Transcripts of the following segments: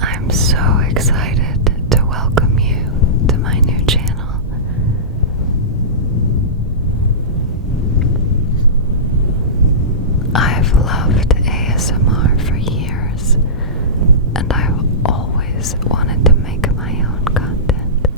I'm so excited to welcome you to my new channel. I've loved ASMR for years, and I've always wanted to make my own content.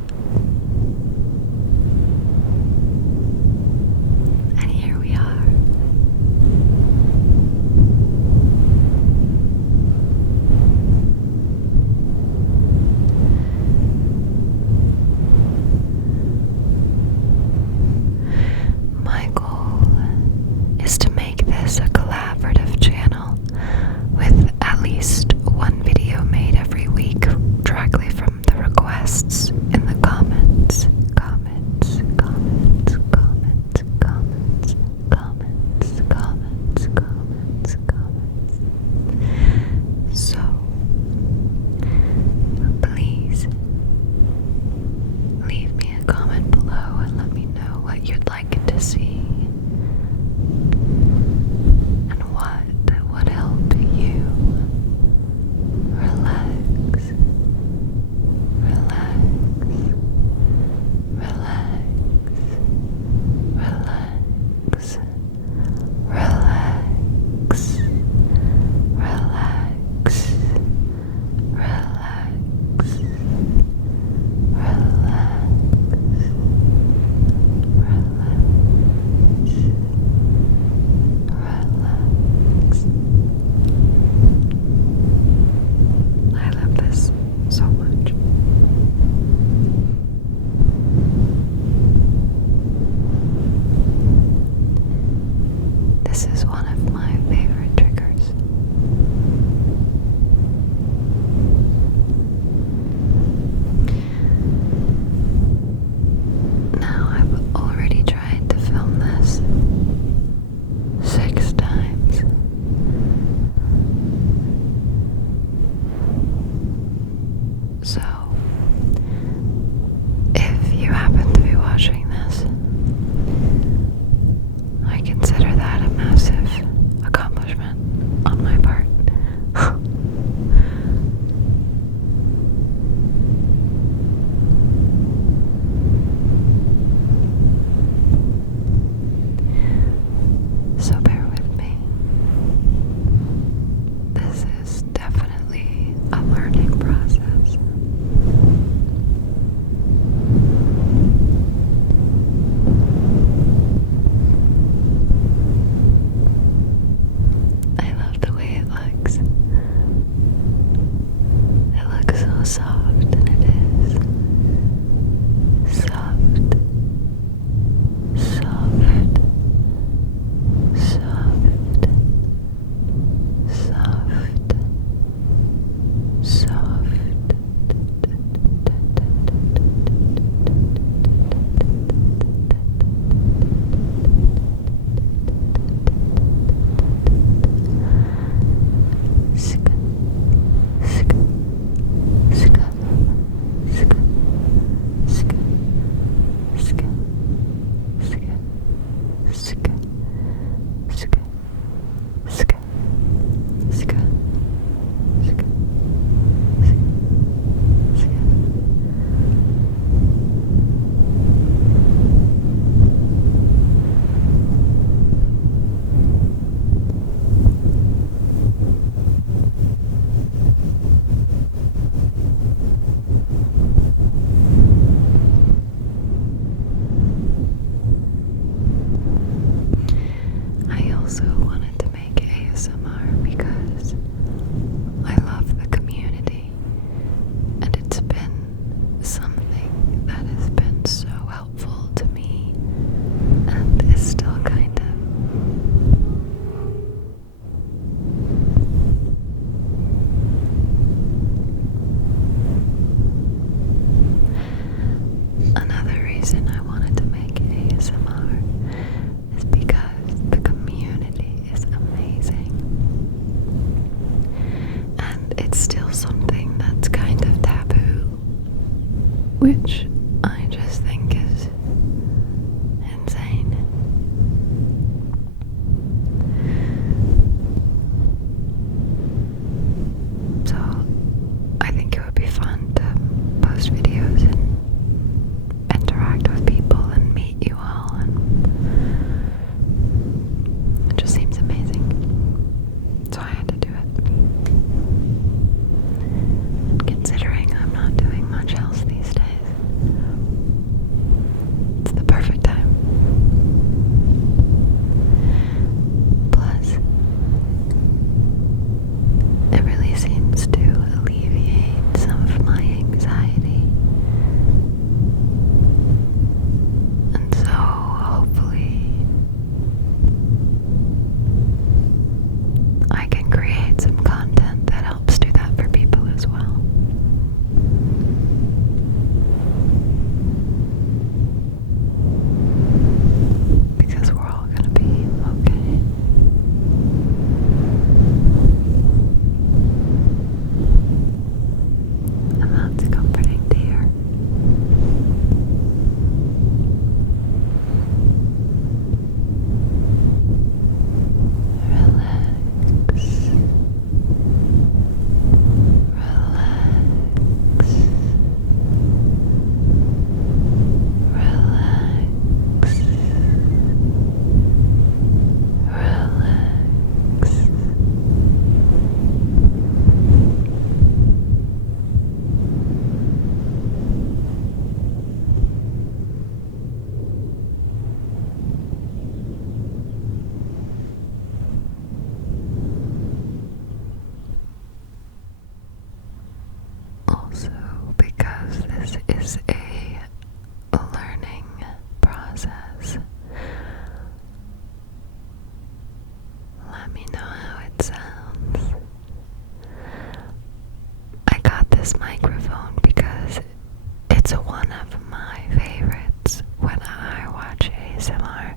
ASMR,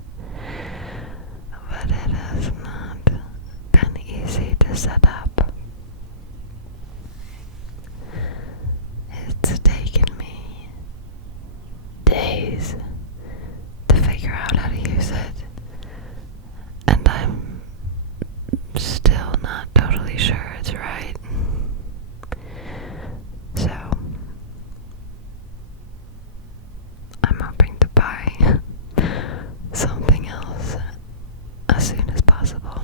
but it has not been easy to set up. It's taken me days to figure out how to use it, and I'm still not totally sure it's right. So I'm hoping to buy something else as soon as possible.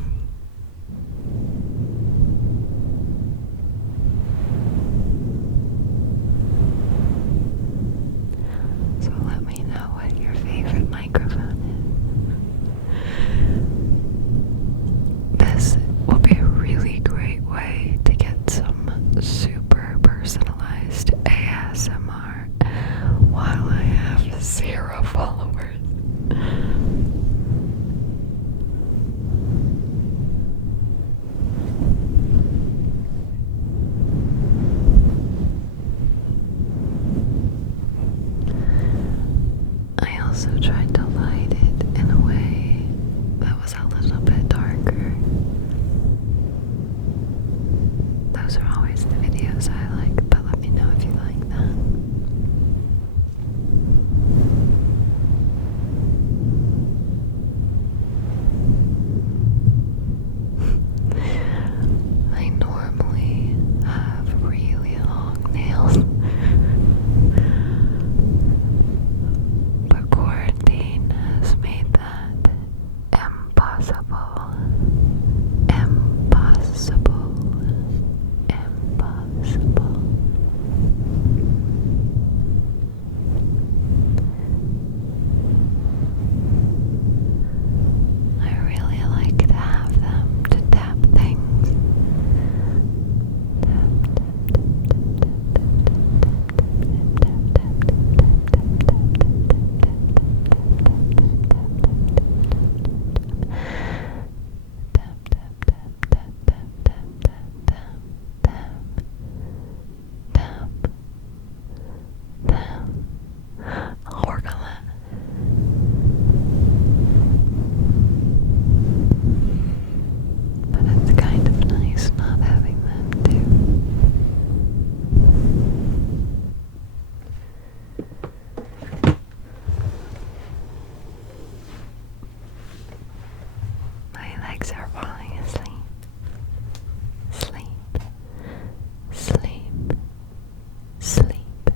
So let me know what your favorite microphone is. This will be a really great way to get some super personalized ASMR while I have 0 followers. I also tried to light it in a way that was a little bit darker. Those are always the videos I like, but let me know if you like that. I normally have really long nails, but quarantine has made that impossible. Impossible. Impossible. I really like to have them to tap things. I'll work on that. But it's kind of nice not having them too. My legs are falling asleep. Sleep. Sleep. Sleep.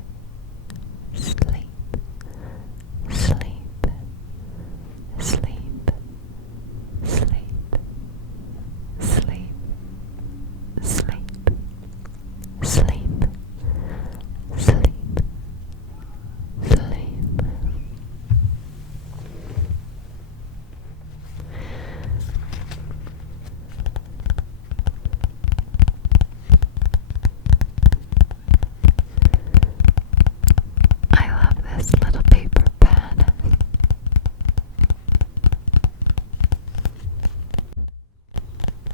Sleep. Sleep. Sleep. Sleep. Sleep. Sleep. Sleep. Sleep. Sleep. I love this little paper pad.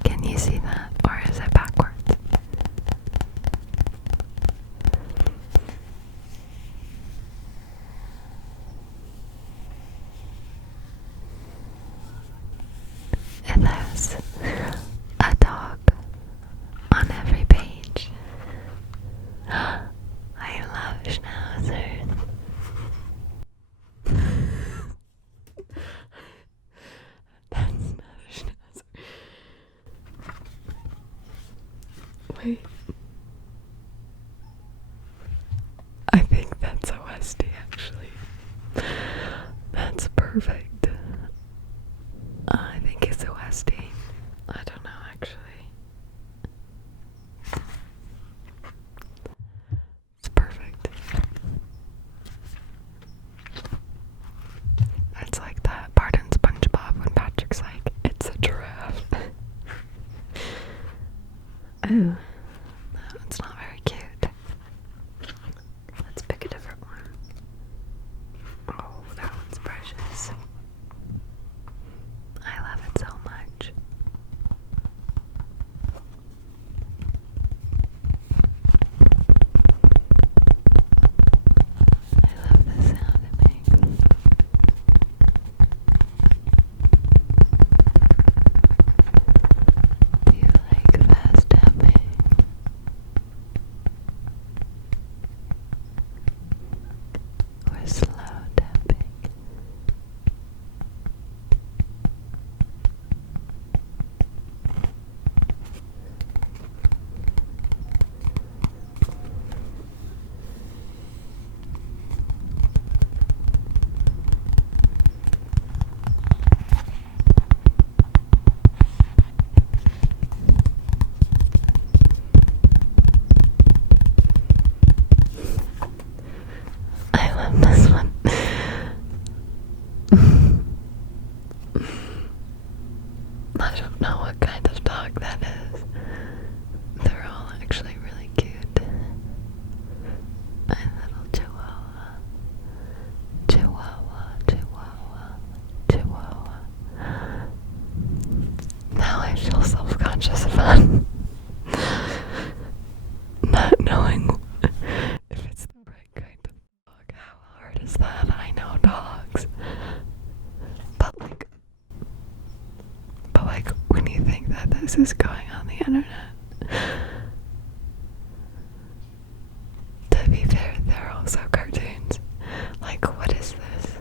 Can you see that? Or is it backwards? It has a dog on every page. I love schnauzers. That's not a schnauzer. Wait. I think that's a Westie, actually. That's perfect. I think it's a Westie. I don't know, actually. It's perfect. It's like that part in SpongeBob when Patrick's like, it's a giraffe. Oh, I don't know what kind of dog that is. They're all actually really cute. A little chihuahua. Chihuahua, chihuahua, chihuahua. Now I feel self-conscious about not knowing if it's the right kind of dog. How hard is that? I know dogs. But like when you think that this is going on the internet, to be fair, they're also cartoons. Like, what is this?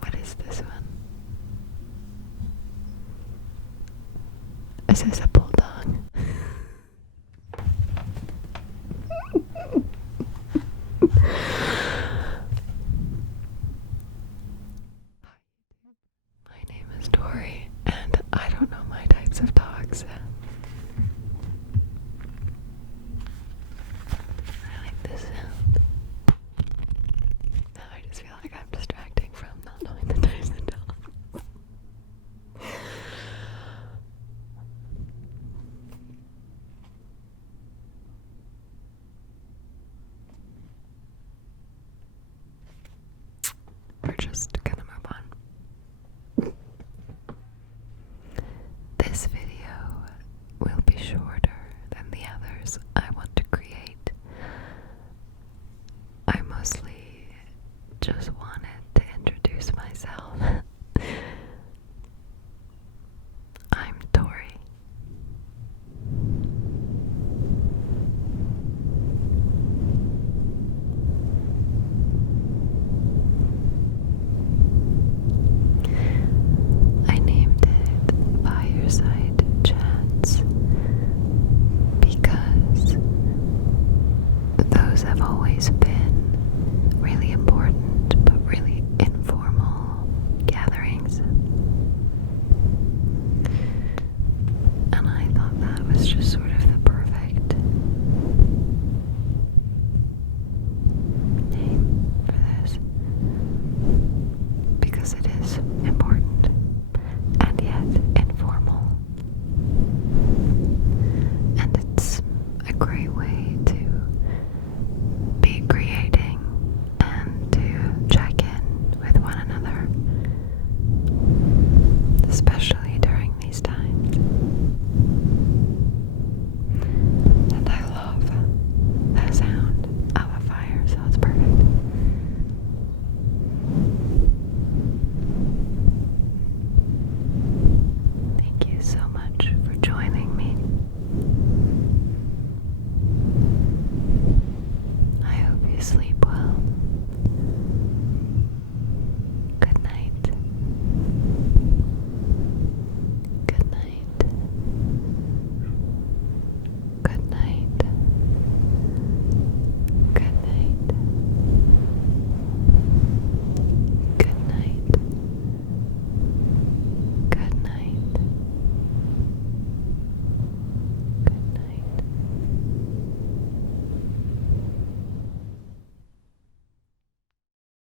What is this one? Is this a bulldog? My name is Dory, and I don't know my types of dogs. I like this sound. Now I just feel like I'm distracting from not knowing the types of dogs. We're just gonna move on. This video will be shorter than the others I want to create. I mostly just wanted to introduce myself. I'm Dory. I named it Fireside Chats because those have always been really important but really informal gatherings. And I thought that was just sort of the perfect name for this, because it is important and yet informal. And it's a great way to be creating and to check in with one another, especially during these times. And I love the sound of a fire, so it's perfect. Thank you so much for joining me. I hope you sleep well. Good night.